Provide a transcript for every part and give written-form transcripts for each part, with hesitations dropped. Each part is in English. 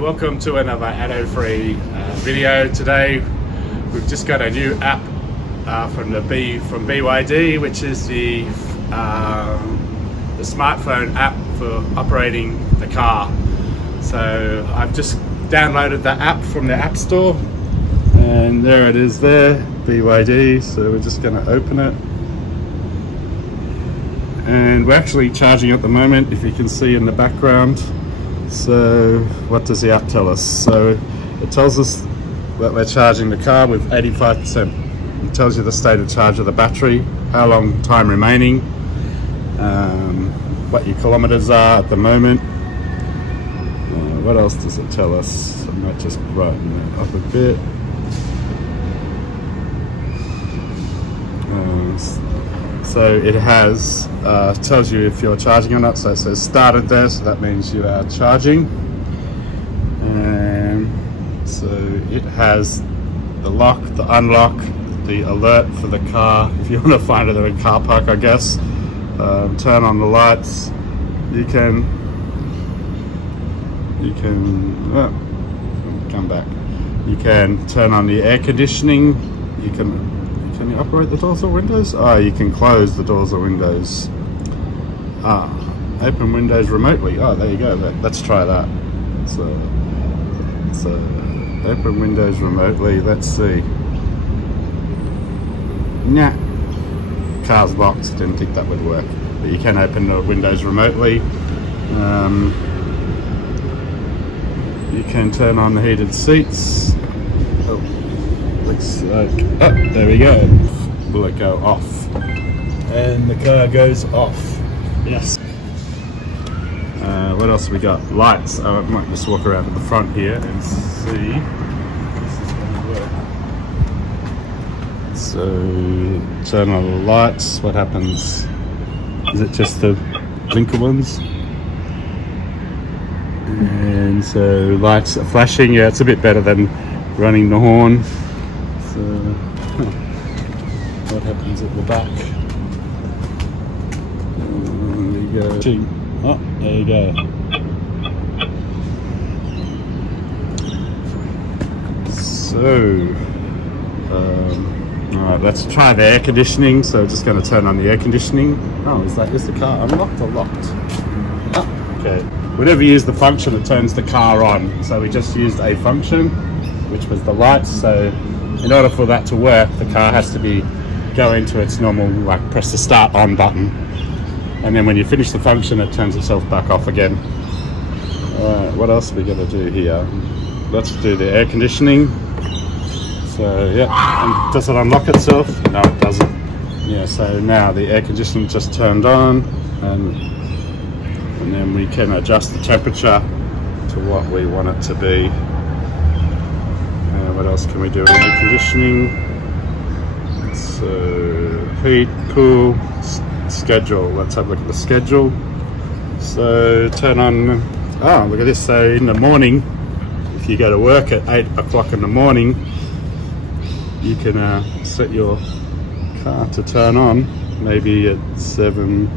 Welcome to another Atto free video. Today we've just got a new app from BYD, which is the smartphone app for operating the car. So I've just downloaded the app from the App Store, and there it is there, BYD. So we're just going to open it, and we're actually charging at the moment, if you can see in the background. So what does the app tell us? So it tells us that we're charging the car with 85%. It tells you the state of charge of the battery, how long time remaining, what your kilometers are at the moment. What else does it tell us? I might just brighten that up a bit. So it has tells you if you're charging or not. So it says started there, so that means you are charging. And so it has the lock, the unlock, the alert for the car if you want to find it in a car park, I guess. Turn on the lights. You can come back. You can turn on the air conditioning. Can you operate the doors or windows? Oh, you can close the doors or windows. Open windows remotely. Oh, there you go. Let's try that. So open windows remotely. Let's see. Nah, car's locked. Didn't think that would work. But you can open the windows remotely. You can turn on the heated seats. Looks like, oh, there we go. Will it go off? And the car goes off. Yes. What else we got? Lights. I might just walk around to the front here and see if this is going to work. So turn on the lights. What happens? Is it just the blinker ones? And so lights are flashing. Yeah, it's a bit better than running the horn. So what happens at the back? There you go. Oh, there you go. So alright, let's try the air conditioning. So just going to turn on the air conditioning. Oh, is the car unlocked or locked? Oh, okay. Whenever you use the function, it turns the car on. So we just used a function, which was the lights. So in order for that to work, the car has to go into its normal, like, press the start on button, and then when you finish the function, it turns itself back off again. Alright, what else are we going to do here? Let's do the air conditioning. So yeah, and does it unlock itself? No, it doesn't. Yeah, so now the air conditioning just turned on, and then we can adjust the temperature to what we want it to be. What else can we do in air conditioning? So heat, cool, schedule. Let's have a look at the schedule. So turn on, oh, look at this. So in the morning, if you go to work at 8 o'clock in the morning, you can set your car to turn on maybe at 7.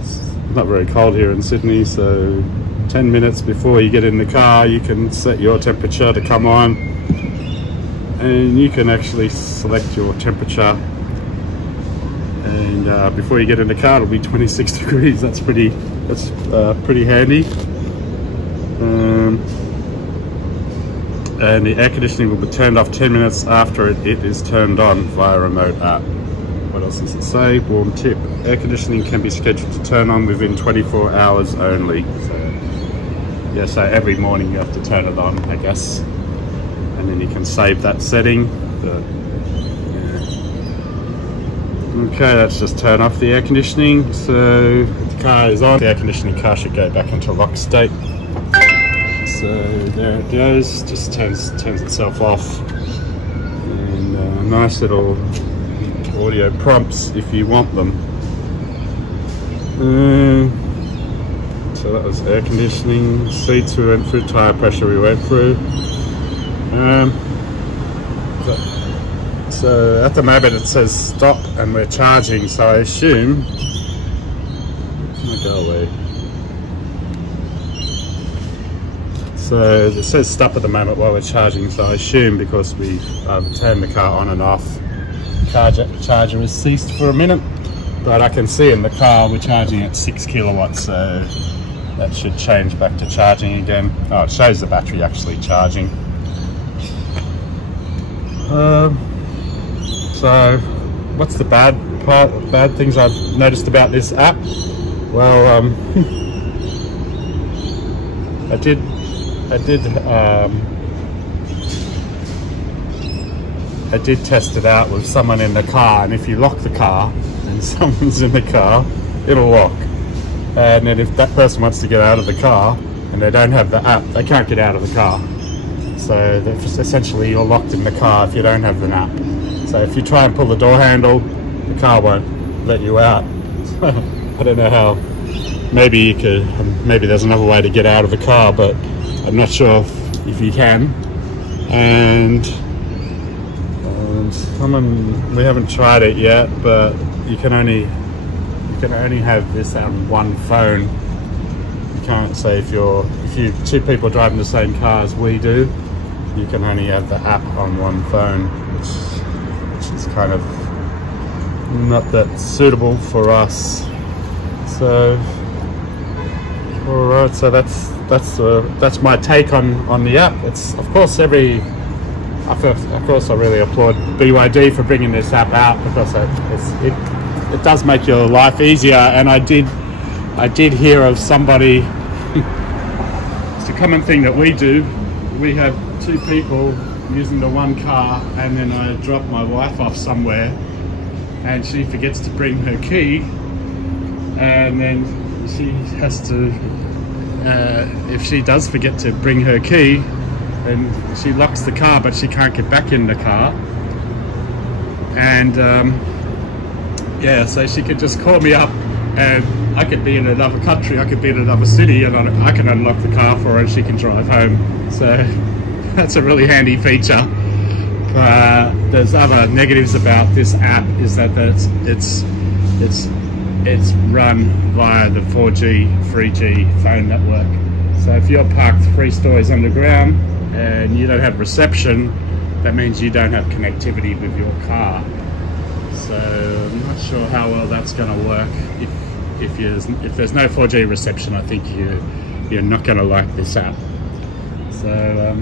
It's not very cold here in Sydney, so 10 minutes before you get in the car, you can set your temperature to come on, and you can actually select your temperature, and before you get in the car, it'll be 26 degrees. That's pretty handy. And the air conditioning will be turned off 10 minutes after it is turned on via remote app. What else does it say? Warm tip: air conditioning can be scheduled to turn on within 24 hours only. Yeah, so every morning you have to turn it on, I guess, and then you can save that setting. But, yeah. Okay, let's just turn off the air conditioning. So the car is on. The air conditioning car should go back into lock state. So there it goes. Just turns itself off. And nice little audio prompts if you want them. So that was air conditioning. Seats we went through, tyre pressure we went through. So at the moment it says stop and we're charging, so I assume, go away. So it says stop at the moment while we're charging, so I assume because we've turned the car on and off, charger has ceased for a minute. But I can see in the car we're charging at 6 kilowatts, so that should change back to charging again. Oh, it shows the battery actually charging. So what's the bad things I've noticed about this app? Well, I did test it out with someone in the car, and if you lock the car and someone's in the car, it'll lock. And then if that person wants to get out of the car and they don't have the app, they can't get out of the car. So essentially you're locked in the car if you don't have the app. So if you try and pull the door handle, the car won't let you out. I don't know how. Maybe you could, maybe there's another way to get out of the car, but I'm not sure if you can. And we haven't tried it yet, but you can only have this on one phone. You can't say if you two people driving the same car as we do, you can only have the app on one phone, which is kind of not that suitable for us. So all right, so that's my take on the app. It's of course I really applaud BYD for bringing this app out, because it does make your life easier. And I did hear of somebody. It's a common thing that we do. We have two people using the one car, and then I drop my wife off somewhere, and she forgets to bring her key, and then she has to. If she does forget to bring her key, then she locks the car, but she can't get back in the car. And yeah, so she could just call me up, and I could be in another country, I could be in another city, and I can unlock the car for her and she can drive home. So that's a really handy feature. There's other negatives about this app, is that it's run via the 4G, 3G phone network. So if you're parked 3 stories underground and you don't have reception, that means you don't have connectivity with your car. So I'm not sure how well that's going to work. If there's no 4G reception, I think you're not going to like this app. So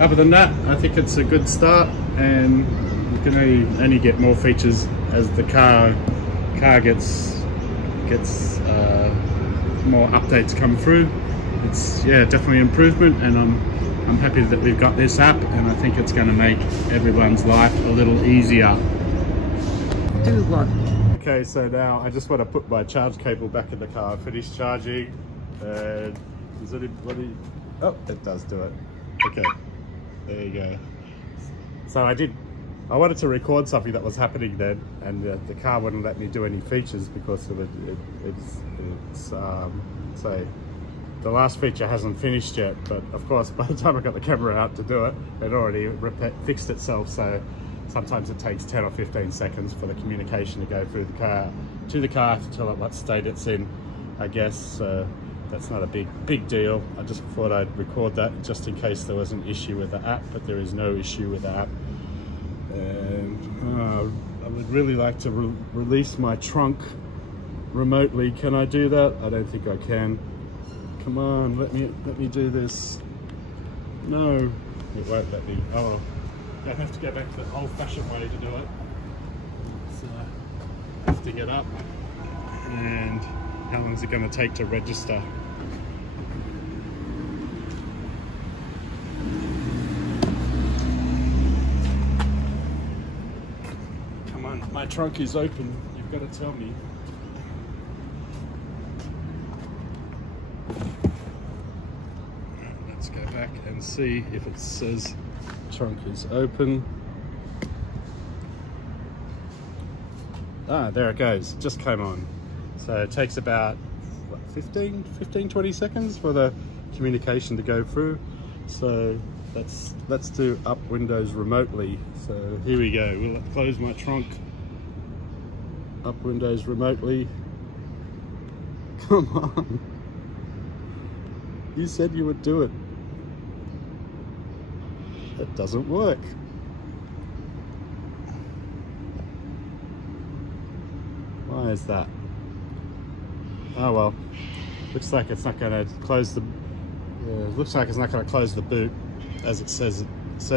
other than that, I think it's a good start, and you can only get more features as the car gets more updates come through. It's definitely improvement, and I'm happy that we've got this app, and I think it's going to make everyone's life a little easier. Do what? Okay, so now I just want to put my charge cable back in the car. Finished charging. Is anybody? Oh, it does do it. Okay, there you go. So I wanted to record something that was happening then, and the car wouldn't let me do any features because of so the last feature hasn't finished yet. But of course, by the time I got the camera out to do it, it already fixed itself. So sometimes it takes 10 or 15 seconds for the communication to go through the car to tell it what state it's in, I guess. That's not a big deal. I just thought I'd record that just in case there was an issue with the app, but there is no issue with the app. And I would really like to release my trunk remotely. Can I do that? I don't think I can. Come on, let me do this. No, it won't let me. Oh, I have to go back to the old-fashioned way to do it. So lifting it up, and how long is it going to take to register? Come on, my trunk is open. You've got to tell me. Let's go back and see if it says trunk is open. Ah, there it goes. It just came on. So it takes about what, 15-20 seconds for the communication to go through. So let's do up windows remotely. So here we go. We'll close my trunk. Up windows remotely. Come on. You said you would do it. it doesn't work. Why is that? Oh well, looks like it's not going to close the. Looks like it's not going to close the boot as it says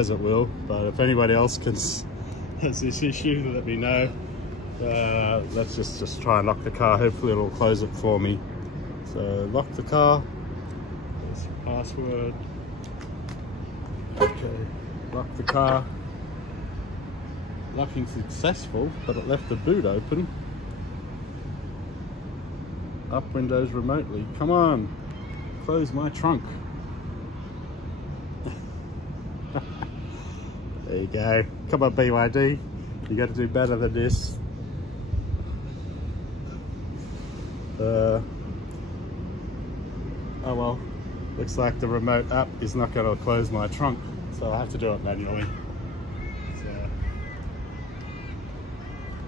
it will. But if anybody else has this issue, let me know. Let's just try and lock the car. Hopefully it'll close it for me. So lock the car. There's your password. Okay, lock the car. Locking successful, but it left the boot open. Up windows remotely. Come on, close my trunk. There you go. Come on, BYD. You got to do better than this. Oh well, looks like the remote app is not going to close my trunk, so I have to do it manually. So,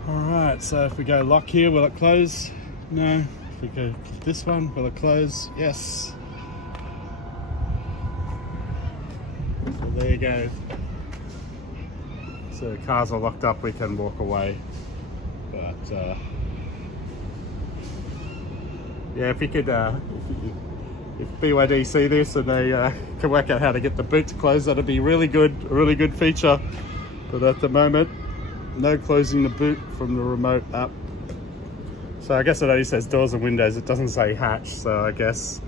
alright, so if we go lock here, will it close? No. If we go this one, will it close? Yes. So there you go. So cars are locked up, we can walk away. But yeah, if you could, if BYD see this and they can work out how to get the boot to close, that'd be really good, a really good feature. But at the moment, no closing the boot from the remote app. So I guess it only says doors and windows, it doesn't say hatch, so I guess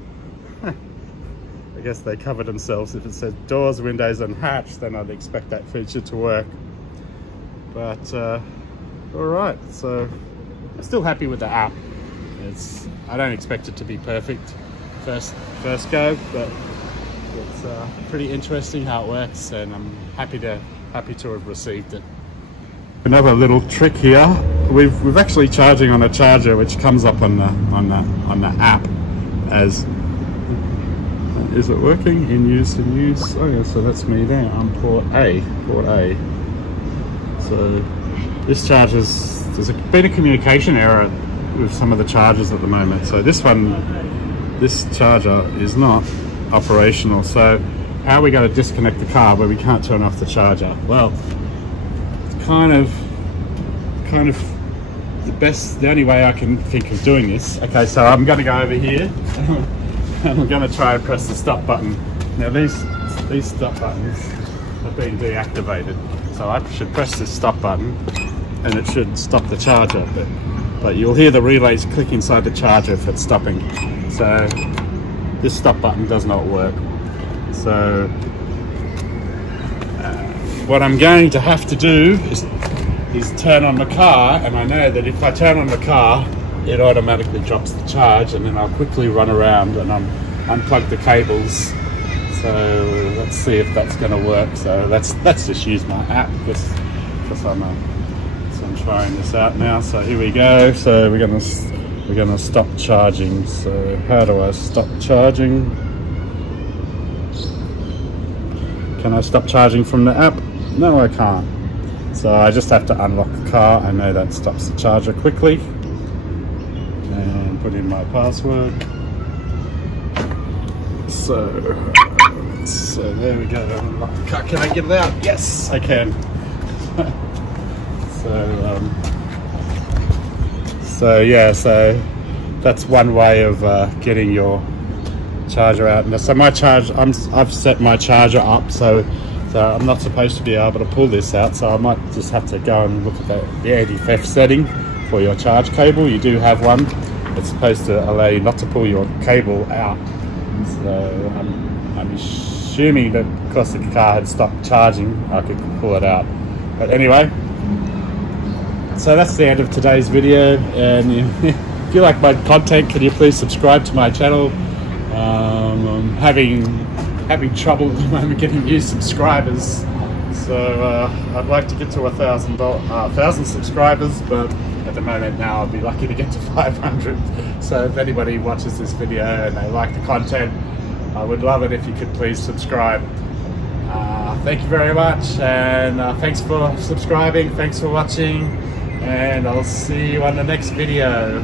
they cover themselves. If it says doors, windows and hatch, then I'd expect that feature to work. But alright, so I'm still happy with the app. I don't expect it to be perfect first go, but it's pretty interesting how it works, and I'm happy to have received it. Another little trick here, we've actually charging on a charger which comes up on the app as, is it working? In use. Oh yeah, so that's me there. I'm port A. So this charges, there's been a communication error with some of the chargers at the moment. So this charger is not operational. So how are we going to disconnect the car where we can't turn off the charger? Well, it's kind of the only way I can think of doing this. Okay, so I'm going to go over here and I'm going to try and press the stop button. Now these stop buttons have been deactivated, so I should press this stop button and it should stop the charger, but you'll hear the relays click inside the charger if it's stopping. So this stop button does not work. So what I'm going to have to do is turn on the car, and I know that if I turn on the car, it automatically drops the charge, and then I'll quickly run around and unplug the cables. So let's see if that's going to work. So let's just use my app because I'm trying this out now. So here we go. So we're gonna stop charging. So how do I stop charging? Can I stop charging from the app? No, I can't. So I just have to unlock the car. I know that stops the charger quickly. And put in my password. So there we go. Unlock the car. Can I get it out? Yes, I can. So yeah, so that's one way of getting your charger out. Now, so my charge, I've set my charger up so I'm not supposed to be able to pull this out, so I might just have to go and look at the anti-theft setting for your charge cable. You do have one. It's supposed to allow you not to pull your cable out. So I'm assuming that because the car had stopped charging, I could pull it out. But anyway, so that's the end of today's video, and if you like my content, can you please subscribe to my channel? I'm having trouble at the moment getting new subscribers, so I'd like to get to 1,000 subscribers, but at the moment now I'll be lucky to get to 500. So if anybody watches this video and they like the content, I would love it if you could please subscribe. Thank you very much, and thanks for subscribing, thanks for watching, and I'll see you on the next video.